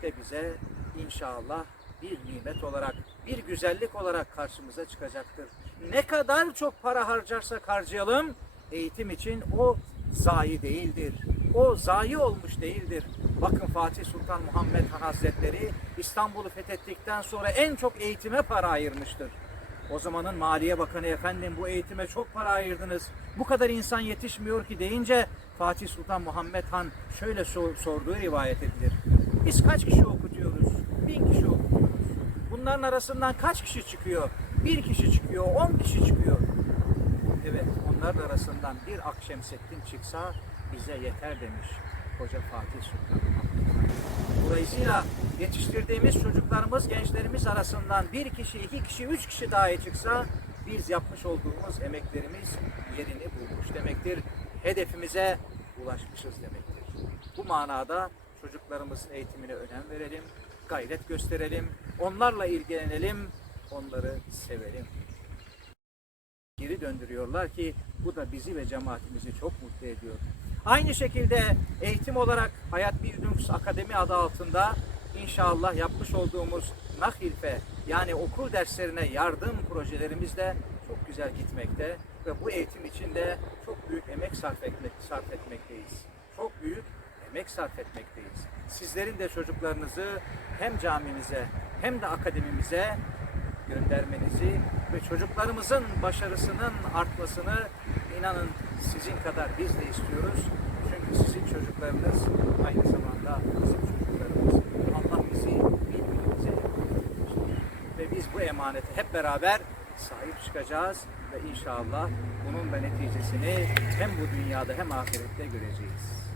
ahirette bize inşallah bir nimet olarak, bir güzellik olarak karşımıza çıkacaktır. Ne kadar çok para harcarsak harcayalım, eğitim için o zayi değildir. O zayi olmuş değildir. Bakın Fatih Sultan Muhammed Han Hazretleri İstanbul'u fethettikten sonra en çok eğitime para ayırmıştır. O zamanın Maliye Bakanı efendim bu eğitime çok para ayırdınız. Bu kadar insan yetişmiyor ki deyince Fatih Sultan Muhammed Han şöyle sor- sorduğu rivayet edilir. Biz kaç kişi okutuyoruz? Bin kişi okutuyoruz. Bunların arasından kaç kişi çıkıyor? Bir kişi çıkıyor, on kişi çıkıyor. Evet, onların arasından bir Akşemseddin çıksa bize yeter demiş Hoca Fatih Sultan. Dolayısıyla yetiştirdiğimiz çocuklarımız, gençlerimiz arasından bir kişi, iki kişi, üç kişi dahi çıksa biz yapmış olduğumuz emeklerimiz yerini bulmuş demektir. Hedefimize ulaşmışız demektir. Bu manada çocuklarımızın eğitimine önem verelim, gayret gösterelim, onlarla ilgilenelim, onları sevelim geri döndürüyorlar ki bu da bizi ve cemaatimizi çok mutlu ediyor. Aynı şekilde eğitim olarak Hayat Bildungs Akademi adı altında inşallah yapmış olduğumuz Nahilfe yani okul derslerine yardım projelerimiz de çok güzel gitmekte ve bu eğitim için de çok büyük emek sarf, etmek, sarf etmekteyiz. Çok büyük emek sarf etmekteyiz. Sizlerin de çocuklarınızı hem camimize hem de akademimize göndermenizi ve çocuklarımızın başarısının artmasını inanın sizin kadar biz de istiyoruz. Çünkü sizin çocuklarınız aynı zamanda bizim çocuklarımız. Allah bizi birbirimize Ve biz bu emanete hep beraber sahip çıkacağız ve inşallah bunun da neticesini hem bu dünyada hem ahirette göreceğiz.